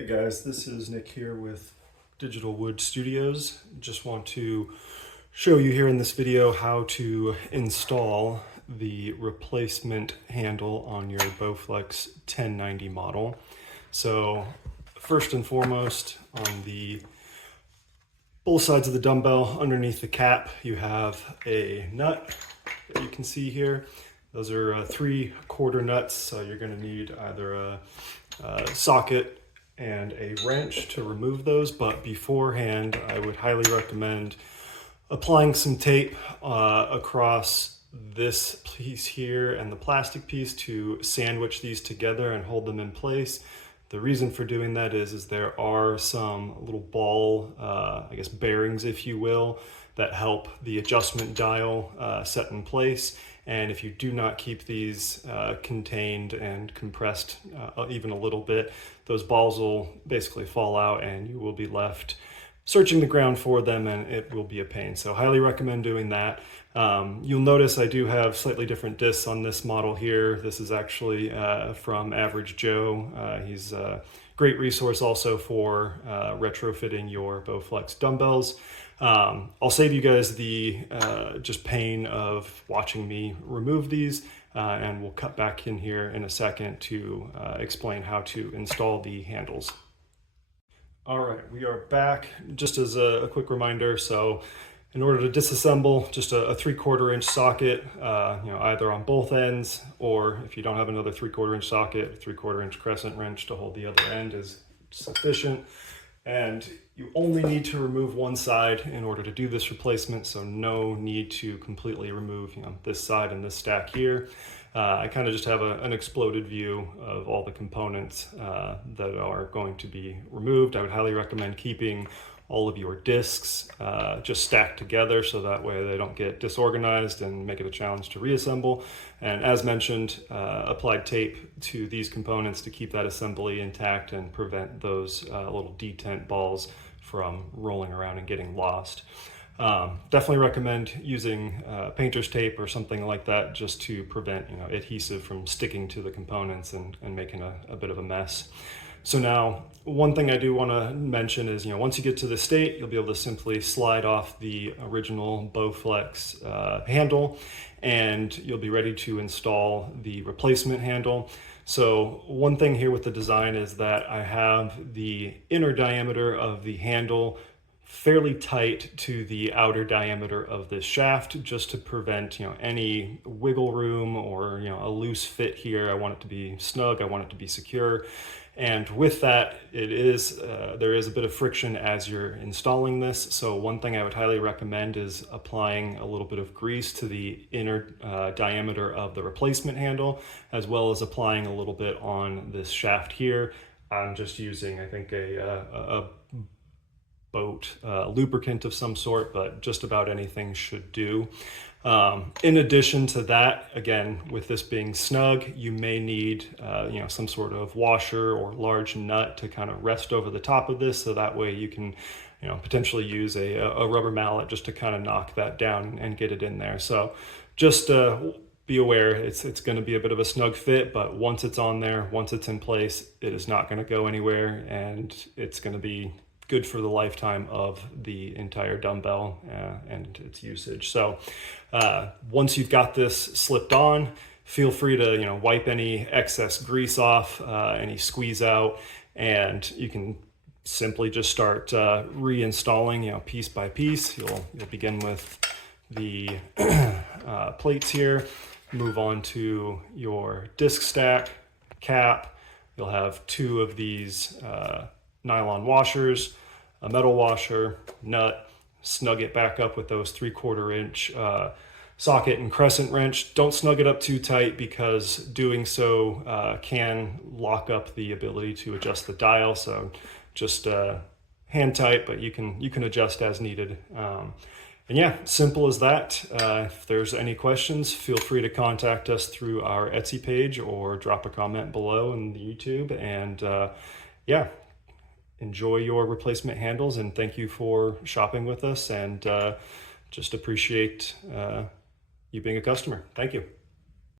Hey guys, this is Nick here with Digital Wood Studios. Just want to show you here in this video how to install the replacement handle on your BowFlex 1090 model. So first and foremost, on the both sides of the dumbbell underneath the cap, you have a nut that you can see here. Those are 3/4 nuts, so you're going to need either a socket and a wrench to remove those, but beforehand I would highly recommend applying some tape across this piece here and the plastic piece to sandwich these together and hold them in place. The reason for doing that is there are some little ball, I guess bearings if you will, that help the adjustment dial set in place. And if you do not keep these contained and compressed even a little bit, those balls will basically fall out and you will be left searching the ground for them, and it will be a pain. So highly recommend doing that. You'll notice I do have slightly different discs on this model here. This is actually from Average Joe. He's a great resource also for retrofitting your BowFlex dumbbells. I'll save you guys the just pain of watching me remove these, and we'll cut back in here in a second to explain how to install the handles. All right, we are back. Just as a quick reminder, so in order to disassemble, just a 3/4 inch socket, either on both ends, or if you don't have another 3/4 inch socket, a 3/4 inch crescent wrench to hold the other end is sufficient. And you only need to remove one side in order to do this replacement, so no need to completely remove this side and this stack here. I kind of just have an exploded view of all the components that are going to be removed. I would highly recommend keeping all of your discs just stacked together so that way they don't get disorganized and make it a challenge to reassemble. And as mentioned, applied tape to these components to keep that assembly intact and prevent those little detent balls from rolling around and getting lost. Definitely recommend using painter's tape or something like that just to prevent adhesive from sticking to the components and making a bit of a mess. So now, one thing I do want to mention is, once you get to this state, you'll be able to simply slide off the original BowFlex handle, and you'll be ready to install the replacement handle. So one thing here with the design is that I have the inner diameter of the handle fairly tight to the outer diameter of this shaft, just to prevent any wiggle room or a loose fit here. I want it to be snug, I want it to be secure. And with that, there is a bit of friction as you're installing this. So one thing I would highly recommend is applying a little bit of grease to the inner diameter of the replacement handle, as well as applying a little bit on this shaft here. I'm just using, I think, a boat lubricant of some sort, but just about anything should do. In addition to that, again, with this being snug, you may need some sort of washer or large nut to kind of rest over the top of this, so that way you can potentially use a rubber mallet just to kind of knock that down and get it in there. So just be aware, it's going to be a bit of a snug fit, but once it's on there, once it's in place, it is not going to go anywhere, and it's going to be good for the lifetime of the entire dumbbell and its usage. So once you've got this slipped on, feel free to wipe any excess grease off, any squeeze out, and you can simply just start reinstalling piece by piece. You'll begin with the plates here, move on to your disc stack, cap. You'll have 2 of these nylon washers, a metal washer, nut, snug it back up with those 3/4 inch socket and crescent wrench. Don't snug it up too tight, because doing so can lock up the ability to adjust the dial. So just hand tight, but you can adjust as needed. And yeah, simple as that. If there's any questions, feel free to contact us through our Etsy page or drop a comment below in the YouTube. And yeah, enjoy your replacement handles, and thank you for shopping with us, and just appreciate you being a customer. Thank you.